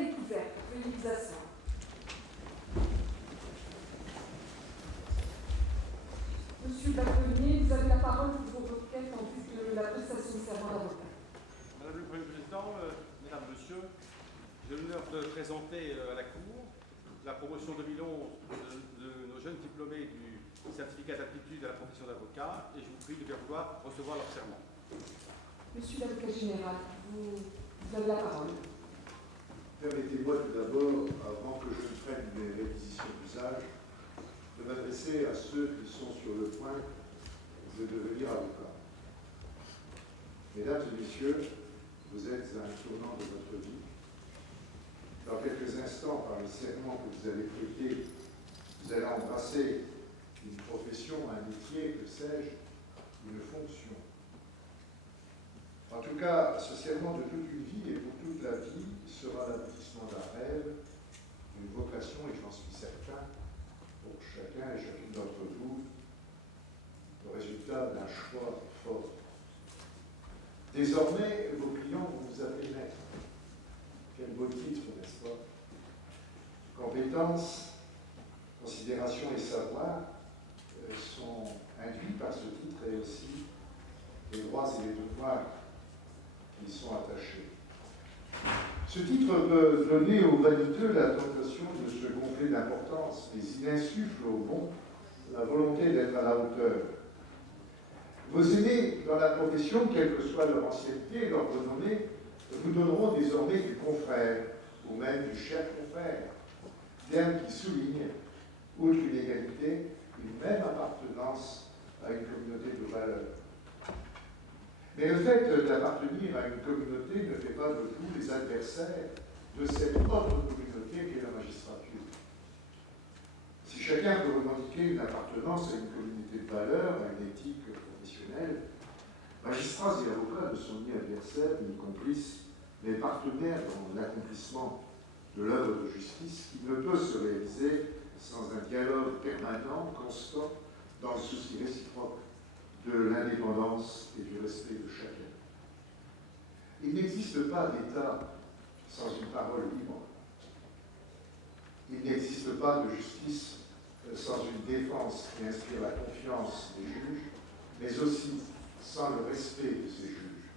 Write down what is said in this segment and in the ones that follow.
appel est ouverte. Veuillez vous asseoir. Monsieur Bâtonnier, vous avez la parole pour vos requêtes en vue de la prestation de serment d'avocat. Madame le Premier Président, Mesdames, Messieurs, j'ai l'honneur de présenter à la Cour la promotion 2011 de nos jeunes diplômés du certificat d'aptitude à la profession d'avocat et je vous prie de bien vouloir recevoir leur serment. Monsieur l'avocat général, vous avez la parole. Permettez-moi tout d'abord, avant que je ne prenne mes réquisitions d'usage, de m'adresser à ceux qui sont sur le point de devenir avocats. Mesdames et messieurs, vous êtes à un tournant de votre vie. Dans quelques instants, par le serment que vous allez prêter, vous allez embrasser une profession, un métier, que sais-je, une fonction. En tout cas, ce serment de toute une vie et pour toute la vie sera l'aboutissement d'un rêve, d'une vocation, et j'en suis certain, pour chacun et chacune d'entre vous, le résultat d'un choix fort. Désormais, vos clients vont vous appeler maître. Quel beau titre, n'est-ce pas? Compétences, considération et savoir sont induits par ce titre et aussi les droits et les devoirs qui y sont attachés. Ce titre peut donner aux vaniteux la tentation de se gonfler d'importance, mais il insuffle au bon la volonté d'être à la hauteur. Vos aînés dans la profession, quelle que soit leur ancienneté et leur renommée, vous donneront désormais du confrère, ou même du cher confrère, terme qui souligne, outre une égalité, une même appartenance à une communauté de valeurs. Mais le fait d'appartenir à une communauté ne fait pas de vous les adversaires de cette autre communauté qu'est la magistrature. Si chacun peut revendiquer une appartenance à une communauté de valeurs, à une éthique professionnelle, magistrats et avocats ne sont ni adversaires ni complices, mais partenaires dans l'accomplissement de l'œuvre de justice qui ne peut se réaliser sans un dialogue permanent, constant, dans le souci réciproque de l'indépendance et du respect de chacun. Il n'existe pas d'État sans une parole libre. Il n'existe pas de justice sans une défense qui inspire la confiance des juges, mais aussi sans le respect de ces juges.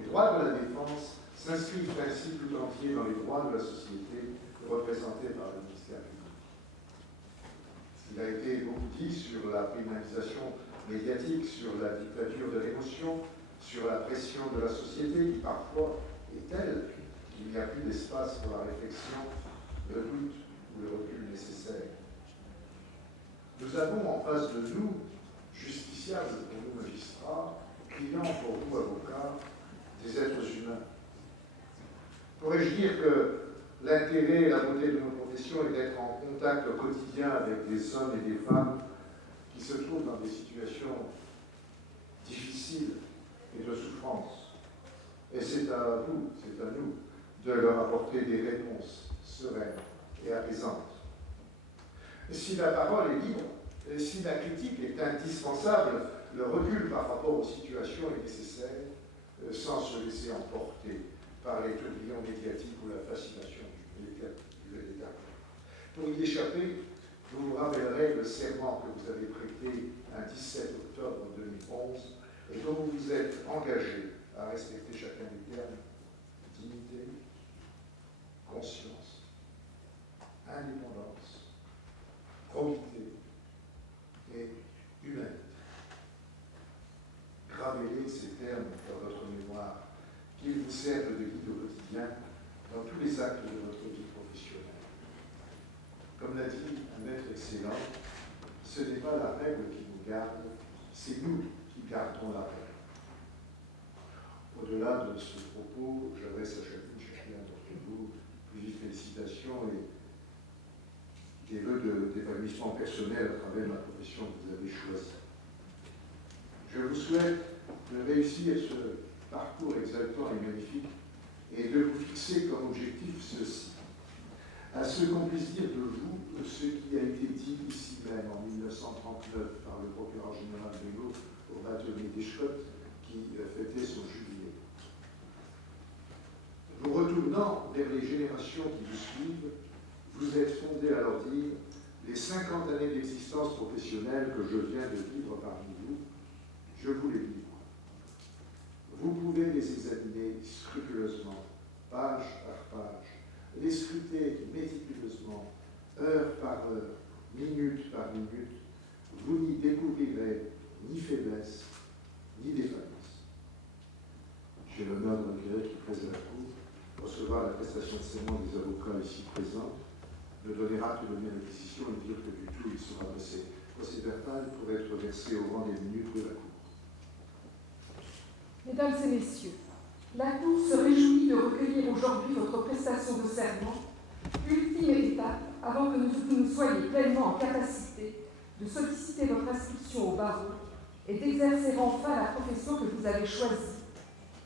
Les droits de la défense s'inscrivent ainsi tout entier dans les droits de la société représentés par le ministère public. Il a été beaucoup dit sur la pénalisation médiatique, sur la dictature de l'émotion, sur la pression de la société qui parfois est telle qu'il n'y a plus d'espace pour la réflexion, le doute ou le recul nécessaire. Nous avons en face de nous, justiciables pour nous magistrats, clients pour vous avocats, des êtres humains. Pourrais-je dire que l'intérêt et la beauté de nos professions est d'être en contact au quotidien avec des hommes et des femmes qui se trouvent dans des situations difficiles et de souffrance. Et c'est à vous, c'est à nous, de leur apporter des réponses sereines et apaisantes. Si la parole est libre, et si la critique est indispensable, le recul par rapport aux situations est nécessaire, sans se laisser emporter par les tourbillons médiatiques ou la fascination du véritable. Pour y échapper, je vous rappellerai le serment que vous avez prêté un 17 octobre 2011 et dont vous vous êtes engagé à respecter chacun des termes: dignité, conscience, indépendance, probité et humanité. Gravez-les ces termes dans votre mémoire, qu'ils vous servent de guide au quotidien dans tous les actes de votre vie professionnelle. Comme l'a dit un maître excellent, ce n'est pas la règle qui nous garde, c'est nous qui gardons la règle. Au-delà de ce propos, j'adresse à chacun d'entre vous plus vives félicitations et des vœux d'épanouissement personnel à travers la profession que vous avez choisie. Je vous souhaite de réussir ce parcours exaltant et magnifique et de vous fixer comme objectif ceci. À ce qu'on puisse dire de vous, ce qui a été dit ici même en 1939 par le procureur général Bégaud au bâtonnier d'Eschcott qui fêtait son jubilé. Vous retournez tournant vers les générations qui vous suivent, vous êtes fondé à leur dire « Les 50 années d'existence professionnelle que je viens de vivre parmi vous, je vous les livre. Vous pouvez les examiner scrupuleusement, page par page, les scruter méticuleusement, heure par heure, minute par minute. Vous n'y découvrirez ni faiblesse, ni défaillance. » J'ai l'honneur de requérir qui préside la Cour recevoir la prestation de serment des avocats ici présents, me donner acte de mes réquisitions et dire que du tout il sera dressé procès-verbal pour être versé au rang des minutes de la Cour. Mesdames et Messieurs, la Cour se réjouit de recueillir aujourd'hui votre prestation de serment, ultime étape avant que vous soyez pleinement en capacité de solliciter votre inscription au barreau et d'exercer enfin la profession que vous avez choisie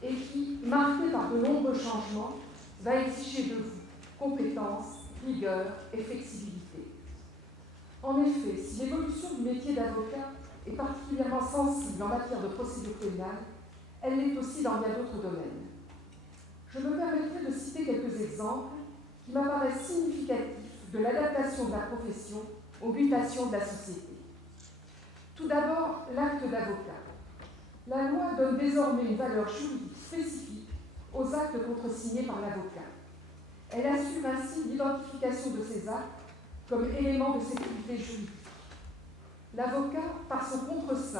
et qui, marquée par de nombreux changements, va exiger de vous compétence, rigueur et flexibilité. En effet, si l'évolution du métier d'avocat est particulièrement sensible en matière de procédure pénale, elle l'est aussi dans bien d'autres domaines. Je me permettrai de citer quelques exemples qui m'apparaissent significatifs de l'adaptation de la profession aux mutations de la société. Tout d'abord, l'acte d'avocat. La loi donne désormais une valeur juridique spécifique aux actes contresignés par l'avocat. Elle assure ainsi l'identification de ces actes comme élément de sécurité juridique. L'avocat, par son contreseing,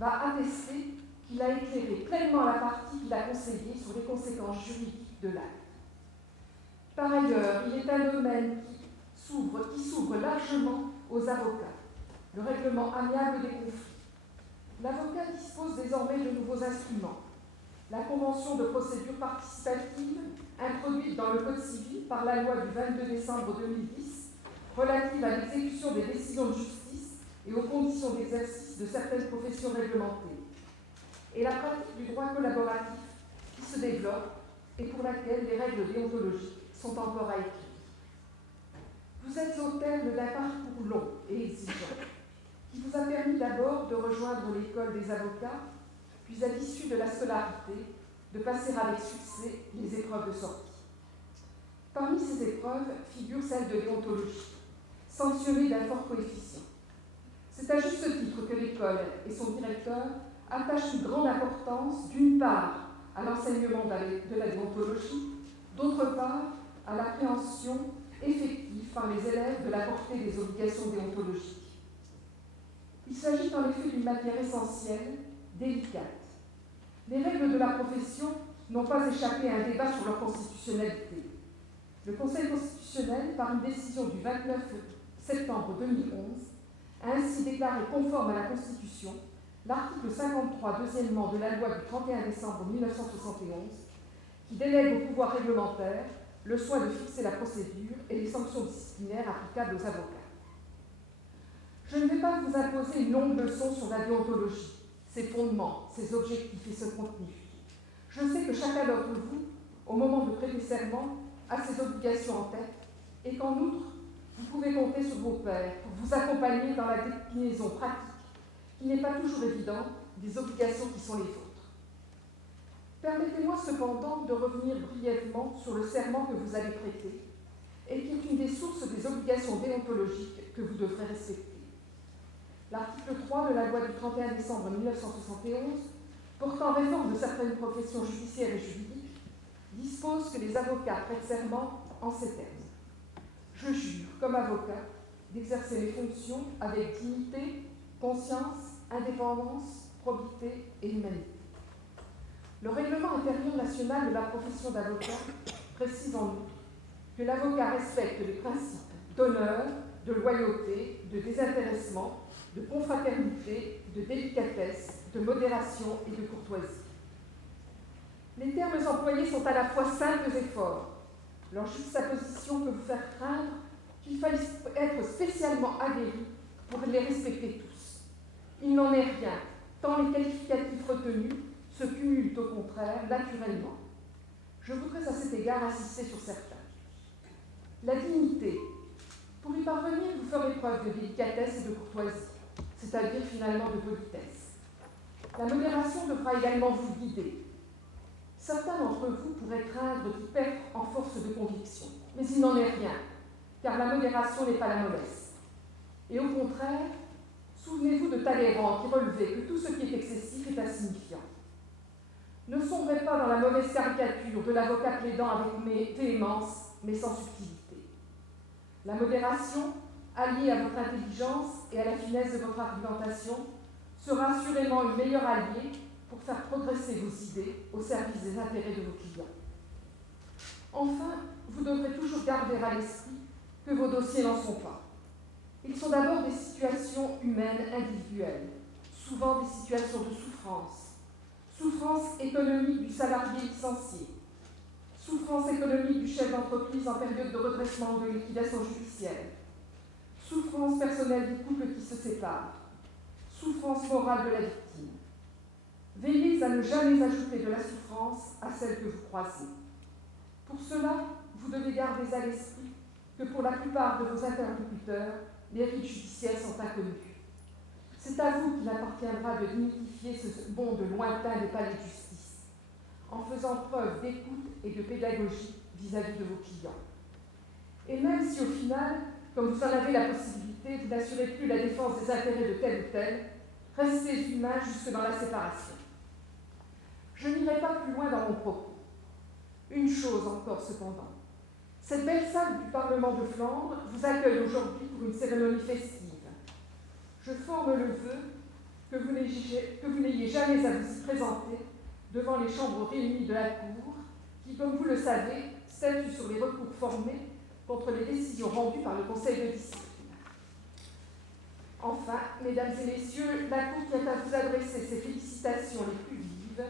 va attester qu'il a éclairé pleinement la partie qu'il a conseillée sur les conséquences juridiques de l'acte. Par ailleurs, il est un domaine qui s'ouvre largement aux avocats, le règlement amiable des conflits. L'avocat dispose désormais de nouveaux instruments. La convention de procédure participative, introduite dans le Code civil par la loi du 22 décembre 2010, relative à l'exécution des décisions de justice et aux conditions d'exercice de certaines professions réglementées, et la pratique du droit collaboratif qui se développe et pour laquelle les règles déontologiques sont encore à écrire. Vous êtes au terme d'un parcours long et exigeant, qui vous a permis d'abord de rejoindre l'école des avocats, puis à l'issue de la scolarité, de passer avec succès les épreuves de sortie. Parmi ces épreuves figure celle de déontologie, sanctionnée d'un fort coefficient. C'est à juste titre que l'école et son directeur attachent une grande importance, d'une part, à l'enseignement de la déontologie, d'autre part, à l'appréhension effective par les élèves de la portée des obligations déontologiques. Il s'agit en effet d'une matière essentielle, délicate. Les règles de la profession n'ont pas échappé à un débat sur leur constitutionnalité. Le Conseil constitutionnel, par une décision du 29 septembre 2011, a ainsi déclaré conforme à la Constitution l'article 53, deuxièmement, de la loi du 31 décembre 1971, qui délègue au pouvoir réglementaire le soin de fixer la procédure et les sanctions disciplinaires applicables aux avocats. Je ne vais pas vous imposer une longue leçon sur la déontologie, ses fondements, ses objectifs et ce contenu. Je sais que chacun d'entre vous, au moment de prêter serment, a ses obligations en tête et qu'en outre, vous pouvez compter sur vos pairs pour vous accompagner dans la déclinaison pratique, qui n'est pas toujours évidente, des obligations qui sont les vôtres. Permettez-moi cependant de revenir brièvement sur le serment que vous allez prêter et qui est une des sources des obligations déontologiques que vous devrez respecter. L'article 3 de la loi du 31 décembre 1971, portant réforme de certaines professions judiciaires et juridiques, dispose que les avocats prêtent serment en ces termes. Je jure, comme avocat, d'exercer mes fonctions avec dignité, conscience, indépendance, probité et humanité. Le règlement intérieur national de la profession d'avocat précise en outre que l'avocat respecte les principes d'honneur, de loyauté, de désintéressement, de confraternité, de délicatesse, de modération et de courtoisie. Les termes employés sont à la fois simples et forts. Leur juxtaposition peut vous faire craindre qu'il faille être spécialement aguerri pour les respecter tous. Il n'en est rien, tant les qualificatifs retenus se cumulent au contraire naturellement. Je voudrais à cet égard insister sur certains. La dignité. Pour y parvenir, vous ferez preuve de délicatesse et de courtoisie, c'est-à-dire finalement de politesse. La modération devra également vous guider. Certains d'entre vous pourraient craindre de perdre en force de conviction, mais il n'en est rien, car la modération n'est pas la mollesse. Et au contraire, souvenez-vous de Talleyrand qui relevait que tout ce qui est excessif est insignifiant. Ne sombrez pas dans la mauvaise caricature de l'avocat plaidant avec véhémence, mais sans subtilité. La modération, alliée à votre intelligence et à la finesse de votre argumentation, sera assurément une meilleure alliée pour faire progresser vos idées au service des intérêts de vos clients. Enfin, vous devrez toujours garder à l'esprit que vos dossiers n'en sont pas. Ils sont d'abord des situations humaines individuelles, souvent des situations de souffrance. Souffrance économique du salarié licencié, souffrance économique du chef d'entreprise en période de redressement ou de liquidation judiciaire, souffrance personnelle du couple qui se sépare, souffrance morale de la victime. Veillez à ne jamais ajouter de la souffrance à celle que vous croisez. Pour cela, vous devez garder à l'esprit que pour la plupart de vos interlocuteurs, les rites judiciaires sont inconnus. C'est à vous qu'il appartiendra de démystifier ce monde lointain des palais de justice, en faisant preuve d'écoute et de pédagogie vis-à-vis de vos clients. Et même si au final, comme vous en avez la possibilité, vous n'assurez plus la défense des intérêts de tel ou tel, restez humain jusque dans la séparation. Je n'irai pas plus loin dans mon propos. Une chose encore cependant. Cette belle salle du Parlement de Flandre vous accueille aujourd'hui pour une cérémonie festive. Je forme le vœu que vous n'ayez jamais à vous y présenter devant les chambres réunies de la Cour, qui, comme vous le savez, statuent sur les recours formés contre les décisions rendues par le Conseil de discipline. Enfin, mesdames et messieurs, la Cour tient à vous adresser ses félicitations les plus vives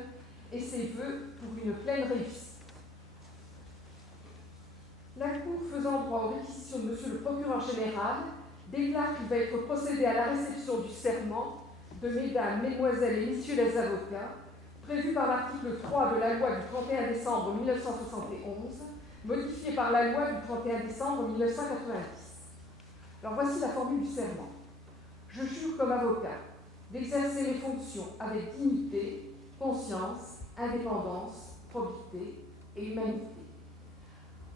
et ses vœux pour une pleine réussite. La Cour, faisant droit aux réquisitions de Monsieur le procureur général, déclare qu'il va être procédé à la réception du serment de mesdames, mesdemoiselles et messieurs les avocats, prévu par l'article 3 de la loi du 31 décembre 1971, modifié par la loi du 31 décembre 1990. Alors voici la formule du serment. Je jure comme avocat d'exercer les fonctions avec dignité, conscience, indépendance, probité et humanité.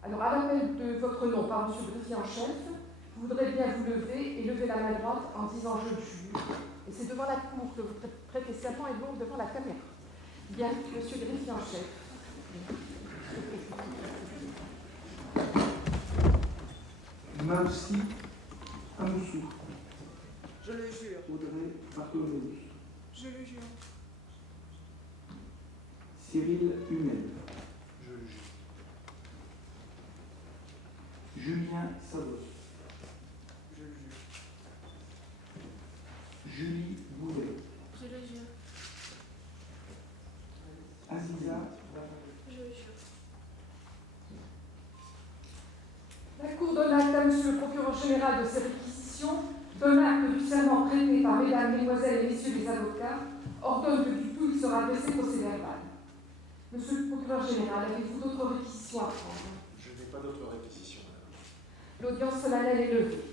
Alors, à l'appel de votre nom par M. le greffier en chef, vous voudrez bien vous lever et lever la main droite en disant « Je jure ». Et c'est devant la Cour que vous prêtez serment et non devant la caméra. Bien, M. le greffier en chef. Marcy Amoussou. Je le jure. Audrey Bartholomeus. Je le jure. Cyril Hummel. Je le jure. Julien Sados. Je le jure. Julie Bouvet. Je le jure. Aziza. Je le jure. La Cour donne acte à M. le procureur général de ces réquisitions, donne acte du serment prêté par mesdames, mesdemoiselles et messieurs les avocats, ordonne que du tout il sera adressé procès-verbal. Monsieur le procureur général, avez-vous d'autres réquisitions à prendre? Je n'ai pas d'autres réquisitions. L'audience solennelle est levée.